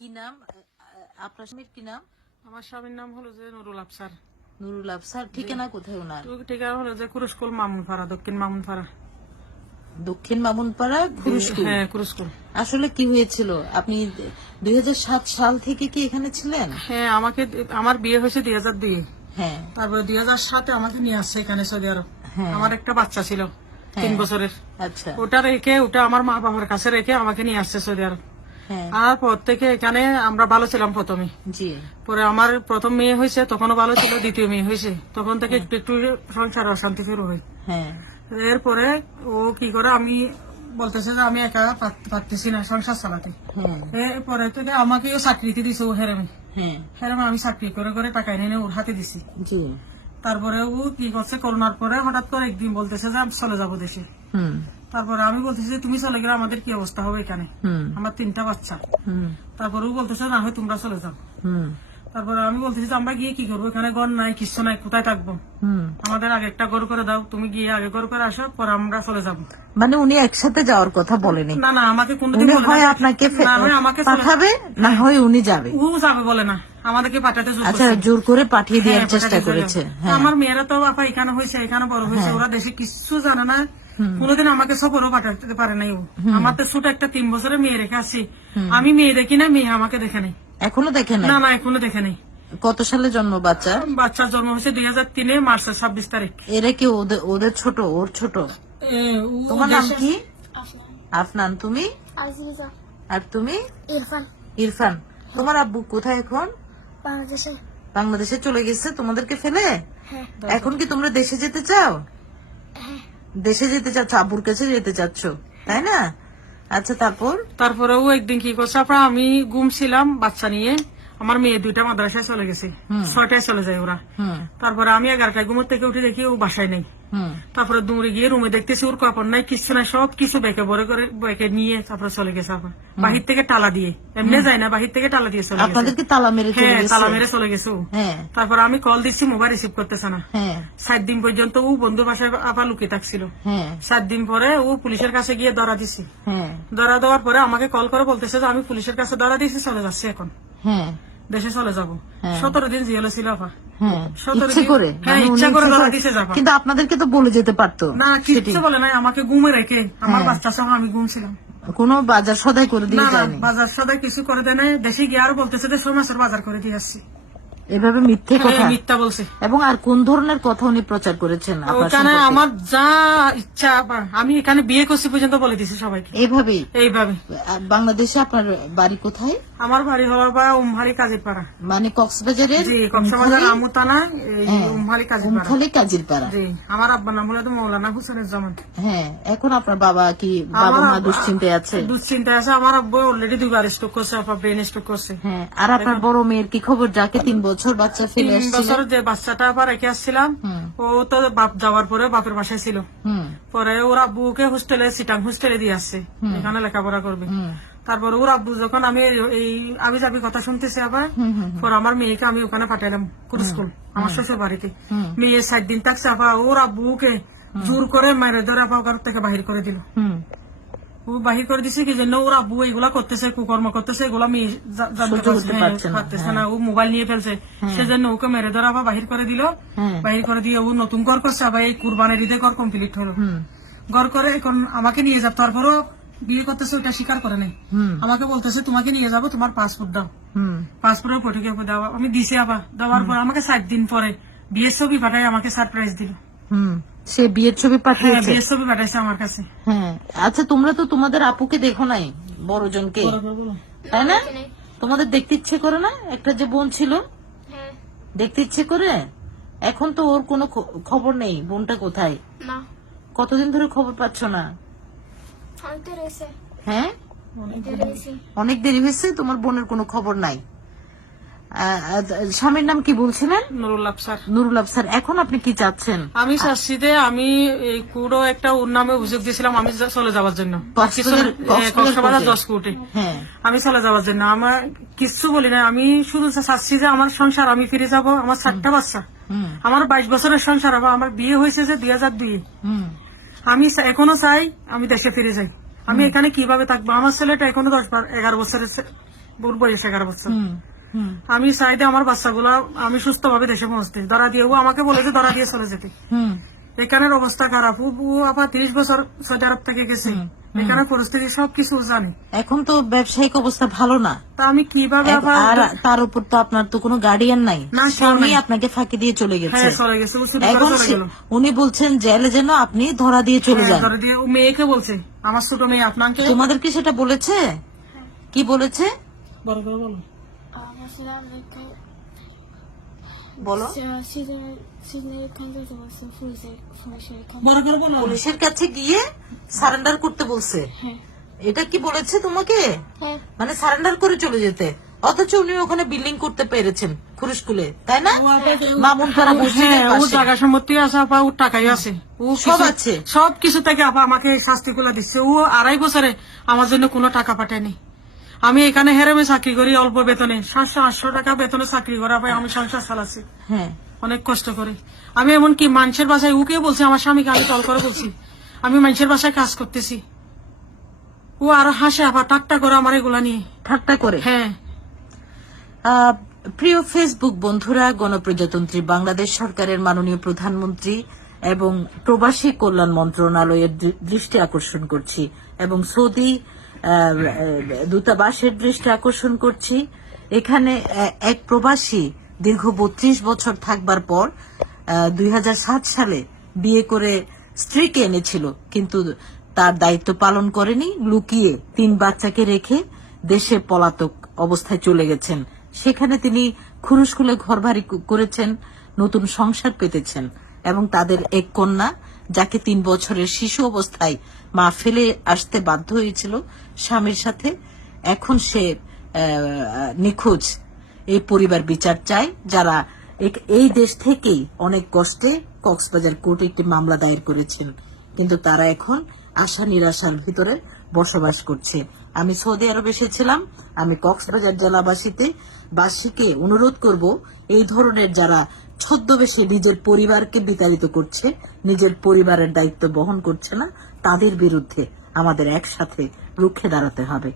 কি নাম আপনার স্বামীর কি নাম? আমার স্বামীর নাম হলো যে নুরুল আফসার। নুরুল আফসার। ঠিকানা কোথায় ওনার? ঠিকানা হলো যে কুরুস্কুল মামুনপাড়া, দক্ষিণ মামুনপাড়া। দক্ষিণ মামুনপাড়া খুরুশকুল। হ্যাঁ, কুরুস্কুল। আসলে কি হয়েছিল? আপনি 2007 সাল থেকে কি এখানে ছিলেন? হ্যাঁ, আমার বিয়ে হয়েছে 2002। হ্যাঁ, তারপরে 2007 আমাকে নিয়ে আসছে এখানে সৌদি আরব। হ্যাঁ। আমার একটা বাচ্চা ছিল 3 বছরের। আচ্ছা। ওটা আমার মা বাবার কাছে রেখে আমাকে নিয়ে আসছে সৌদি আরব। হ্যাঁ, আর পর থেকে এখানে আমরা ভালো ছিলাম প্রথমে। জি। পরে আমার প্রথম মেয়ে হয়েছে, তখনও ভালো ছিল। দ্বিতীয় মেয়ে হয়েছে, তখন থেকে একটু একটু সংসার অশান্তি শুরু হয়। হ্যাঁ, এরপরে ও কি করে, আমি বলতেছে যে আমি একা পারতেছি না সংসার চালাতে। হ্যাঁ, এরপরে থেকে আমাকেও চাকরিতে দিছে ও হেরেমে। হ্যাঁ, হেরেমে আমি চাকরি করে করে টাকা এনে ওর হাতে দিছি। জি। তারপরে ও কি করছে, করোনার পরে হঠাৎ করে একদিন বলতেছে যে আমি চলে যাবো দেশে। হুম, তারপরে আমি বলতেছি যে তুমি চলে গেলে আমাদের কি অবস্থা হবে এখানে, হুম, আমার 3টা বাচ্চা। হুম, তারপরে ও বলতেছে না হয় তোমরা চলে যাও। হুম, তারপরে আমি বলতেছি যে আমরা গিয়ে কি করবো, এখানে ঘর নাই, কিছু নাই, কোথায় থাকবো? হুম। আমাদের আগে একটা ঘর করে দাও, তুমি গিয়ে আগে ঘর করে আসো, পরে আমরা চলে যাবো। মানে উনি একসাথে যাওয়ার কথা বলেনি? না না, আমাকে কোনদিন উনি বলে হয় না। আপনাকে না হয় আমাকে পাঠাবে, না হয় উনি যাবে। ও যাবে বলে না, আমাদেরকে পাঠাতে জোর আচ্ছা, করছে। জোর করে পাঠিয়ে দেওয়ার হ্যাঁ, চেষ্টা পাঠাতে করেছে। চাইলো। হ্যাঁ, আমার মেয়েরা তো বাপা এখানে হয়েছে, এখানে বড় হয়েছে, ওরা দেশে কিছু জানে না, কোনোদিন আমাকে সফরও পাঠাতে পারে নাই ও। আমার তো ছোট একটা 3 বছরের মেয়ে রেখে আসছি। আমি মেয়ে দেখি না, মেয়ে আমাকে দেখে নাই। এখনো দেখে নাই? না না, এখনো দেখে নাই। কত সালে জন্ম বাচ্চা? বাচ্চার জন্ম হয়েছে 2003 মার্চের 26 তারিখ। এরা কি ওদের ছোট, ওর ছোট? তোমার নাম কি? আফনান। তুমি? আজিজা। আর তুমি? ইরফান। ইরফান। তোমার আব্বু কোথায় এখন? বাংলাদেশে। বাংলাদেশে চলে গেছে তোমাদেরকে ফেলে? হ্যাঁ। এখন কি তোমরা দেশে যেতে চাও? হ্যাঁ। দেশে যেতে চাচ্ছ, আব্বুর কাছে যেতে চাচ্ছ, তাই না? আচ্ছা, তারপরে ও একদিন কি করছে, আপনার আমি ঘুমছিলাম বাচ্চা নিয়ে, আমার মেয়ে 2টা মাদ্রাসায় চলে গেছে, 6টায় চলে যায় ওরা। তারপরে আমি 11টায় ঘুমোর থেকে উঠে দেখি ও বাসায় নেই। তারপরে দৌড়ে গিয়ে রুমে দেখতেছি ওর কাপড় নাই, কিছু নাই, সব কিছু বেঁকে বড় করে বেঁকে নিয়ে তারপরে চলে গেছে। আবার বাহির থেকে তালা দিয়ে, এমনি যায় না, বাহির থেকে তালা দিয়ে চলে গেছে। আপনাদেরকে তালা মেরে চলে হ্যাঁ, গেছে? তালা মেরে চলে গেছে ও। হ্যাঁ, তারপরে আমি কল দিচ্ছি, মোবাইল রিসিভ করতেছে না। হ্যাঁ, 7 দিন পর্যন্ত ও বন্ধু বাসায় আবার লুকিয়ে থাকছিল। হ্যাঁ, 7 দিন পরে ও পুলিশের কাছে গিয়ে ধরা দিছি। হ্যাঁ, ধরা দেওয়ার পরে আমাকে কল করে বলতেছে যে আমি পুলিশের কাছে ধরা দিয়েছি, চলে যাচ্ছি এখন, হ্যাঁ, দেশে চলে যাবো। হ্যাঁ। 17 দিন জেলে ছিল আপা। হ্যাঁ। 17 ইচ্ছে দিন। করে? হ্যাঁ, মানে উনি ইচ্ছা করে ইচ্ছে ধরা করে? দিছে যাবা। কিন্তু আপনাদেরকে তো বলে যেতে পারতো। না, কিচ্ছু বলে নাই, আমাকে ঘুমে রেখে আমার বাচ্চা সহ আমি ঘুমছিলাম। কোনো বাজার সদাই করে না দিয়ে না, যায়নি? বাজার সদাই কিছু করে দেয় নাই। দেশে গিয়ে আর বলতেছে যে 6 মাসের বাজার করে দিয়ে আসছি। এভাবে মিথ্যে হ্যাঁ, কথা? মিথ্যা বলছে। এবং আর কোন ধরনের কথা উনি প্রচার করেছেন আপনার ওখানে সম্পর্কে? আমার যা ইচ্ছা আপা, আমি এখানে বিয়ে করছি পর্যন্ত বলে দিছি সবাইকে এইভাবেই? এইভাবে। আর বাংলাদেশে আপনার বাড়ি কোথায়? আমার বাড়ি হলো বা উমহালি কাজীর পাড়া। মানে কক্সবাজারের? জি, কক্সবাজার আমুতানা, উমহালি কাজীর পাড়া। উমখালি কাজীর পাড়া। জি, আমার আব্বার নাম হলো মৌলানা হুসেনের জামান। হ্যাঁ। এখন আপনার বাবা কি, বাবা মা দুশ্চিন্তায় আছে? দুশ্চিন্তায় আছে। আমার আব্বু অলরেডি 2বার স্ট্রোক করছে, ব্রেন স্ট্রোক করছে। হ্যাঁ। আর আপনার বড় মেয়ের কি খবর, যাকে 3 বছর বাচ্চা ফেলে 3 আসছিল? বছর যে বাচ্চাটা আবার রেখে আসছিলাম, ও তো বাপ যাওয়ার পরে বাপের বাসায় ছিল। পরে ওর আব্বুকে হোস্টেলে, সিটাং হোস্টেলে দিয়ে আসছে, এখানে লেখাপড়া করবে। তারপরে ওর আব্বু যখন আমি আমি যাবি কথা শুনতেছি আবার, পরে আমার মেয়েকে আমি ওখানে পাঠালাম কুরুস্কুল, আমার শ্বশুর বাড়িতে। মেয়ে 7 দিন থাকছে আবার, ওর আব্বুকে জোর করে মেরে ধরে আবার ঘর থেকে বাহির করে দিল। ও বাহির করে দিছে কি জন্য, ওর আব্বু এগুলা করতেছে, কুকর্ম করতেছে, এগুলা মেয়ে জানতে পারতেছে না, ও মোবাইল নিয়ে ফেলছে, সেজন্য ওকে মেরে ধরে আবার বাহির করে দিল। বাহির করে দিয়ে ও নতুন ঘর করছে আবার, এই কুরবানের ঈদে ঘর কমপ্লিট হলো। ঘর করে এখন আমাকে নিয়ে যাব, তারপরও বিয়ে করতেছে ওইটা স্বীকার করে নাই। আমাকে বলতেছে তোমাকে নিয়ে যাবো, তোমার পাসপোর্ট দাও, পাসপোর্টের ফটোকে দাও। আমি দিছি আবার, দেওয়ার পর আমাকে 7 দিন পরে বিয়ের ছবি পাঠাই আমাকে সারপ্রাইজ দিল। সে বিয়ের ছবি পাঠিয়েছে? বিয়ের ছবি পাঠাইছে আমার কাছে। হ্যাঁ। আচ্ছা, তোমরা তো তোমাদের আপুকে দেখো নাই, বড়জনকে, তাই না? তোমাদের দেখতে ইচ্ছে করে না? একটা যে বোন ছিল, হ্যাঁ। দেখতে ইচ্ছে করে? এখন তো ওর কোনো খবর নেই, বোনটা কোথায়? না। কতদিন ধরে খবর পাচ্ছ না? অনেকটা রয়েছে। হ্যাঁ, রয়েছে। অনেক দেরি হয়েছে, তোমার বোনের কোনো খবর নাই। স্বামীর নাম কি বলছিলেন? নুরুল আফসার। নুরুল আফসার। এখন আপনি কি চাচ্ছেন? আমি চাচ্ছি যে আমি এই কুড়ো একটা ওর নামে অভিযোগ দিয়েছিলাম আমি চলে যাওয়ার জন্য, কক্সবাজার 10 কোটি। হ্যাঁ। আমি চলে যাওয়ার জন্য, আমার কিচ্ছু বলি না, আমি শুধু চাচ্ছি যে আমার সংসার আমি ফিরে যাব, আমার 7টা বাচ্চা, আমার 22 বছরের সংসার হবে, আমার বিয়ে হয়েছে যে 2002। আমি এখনো চাই আমি দেশে ফিরে যাই। আমি এখানে কিভাবে থাকবো? আমার ছেলেটা এখনো 11 বছরের ওর বয়স 11 বছর। আমি চাই যে আমার বাচ্চাগুলা আমি সুস্থ ভাবে দেশে পৌঁছতে, ধরা দিয়ে ও আমাকে বলে যে ধরা দিয়ে চলে যেতে। এখানের অবস্থা খারাপ, ও আবার 30 বছর সৌদি আরব থেকে গেছে, এখানে পরিস্থিতি সবকিছু জানি। এখন তো ব্যবসায়িক অবস্থা ভালো না, তা আমি কিভাবে আবার আর তার উপর তো আপনার তো কোনো গার্ডিয়ান নাই, না, কেউ স্বামী নাই। আপনাকে ফাঁকি দিয়ে চলে গেছে। হ্যাঁ চলে গেছে, ও ছুটি করে এখন চলে গেল। উনি বলছেন জেলে যেন আপনি ধরা দিয়ে চলে হ্যাঁ, যান। ধরা দিয়ে ও মেয়েকে বলছে, আমার ছোট মেয়ে আপনাকে। তোমাদের কি সেটা বলেছে? কি বলেছে বড় করে বলো। বলছিলাম একটু বলো। সিজনে এখানটা যাচ্ছে ফুলছে ফুলছে এখানে। বড় করে বলো। পুলিশের কাছে গিয়ে সারেন্ডার করতে বলছে, হ্যাঁ এটা কি বলেছে তোমাকে? হ্যাঁ মানে সারেন্ডার করে চলে যেতে, অথচ উনি ওখানে বিল্ডিং করতে পেরেছেন খুরুশকুলে, তাই না? মামুনপাড়া মসজিদের হ্যাঁ, ওর পাশে। জায়গা সম্পত্তি আছে আপা, ওর টাকাই আছে, ও সব কিছু- আছে। সবকিছু থেকে আপা আমাকে শাস্তি গুলো দিচ্ছে। ও 2.5 বছরে আমার জন্য কোনো টাকা পাঠায়নি। আমি এখানে হেরেমে চাকরি করি অল্প বেতনে, 700-800 টাকা বেতনে চাকরি করা পাই, আমি সংসার চালাচ্ছি হ্যাঁ, অনেক কষ্ট করে। আমি এমনকি মানুষের বাসায় ওকে বলছি, আমার স্বামীকে আমি কল করে বলছি আমি মানুষের বাসায় কাজ করতেছি। ও আরো হাসে আপা, ঠাট্টা করে আমার এগুলা নিয়ে। ঠাট্টা করে। হ্যাঁ প্রিয় ফেসবুক বন্ধুরা, গণপ্রজাতন্ত্রী বাংলাদেশ সরকারের মাননীয় প্রধানমন্ত্রী এবং প্রবাসী কল্যাণ মন্ত্রণালয়ের দৃষ্টি আকর্ষণ করছি এবং সৌদি দূতাবাসের দৃষ্টি আকর্ষণ করছি। এখানে এক প্রবাসী দীর্ঘ 32 বছর থাকবার পর 2007 সালে বিয়ে করে স্ত্রীকে এনেছিল, কিন্তু তার দায়িত্ব পালন করেনি, লুকিয়ে 3 বাচ্চাকে রেখে দেশে পলাতক অবস্থায় চলে গেছেন। সেখানে তিনি খুরুশকুলে ঘর ভাড়ি করেছেন, নতুন সংসার পেতেছেন এবং তাদের এক কন্যা, যাকে 3 বছরের শিশু অবস্থায় মা ফেলে আসতে বাধ্য হয়েছিল স্বামীর সাথে। এখন সে নিখোঁজ। এই পরিবার বিচার চায়, যারা এই দেশ থেকেই অনেক কষ্টে কক্সবাজার কোর্টে একটি মামলা দায়ের করেছেন, কিন্তু তারা এখন আশা নিরাশার ভিতরে বসবাস করছে। আমি সৌদি আরব এসেছিলাম, আমি কক্সবাজার জেলাবাসীকে অনুরোধ করব, এই ধরনের যারা ছদ্মবেশে নিজের পরিবারকে বিতাড়িত করছে, নিজের পরিবারের দায়িত্ব বহন করছে না, তাদের বিরুদ্ধে আমাদের একসাথে রুখে দাঁড়াতে হবে।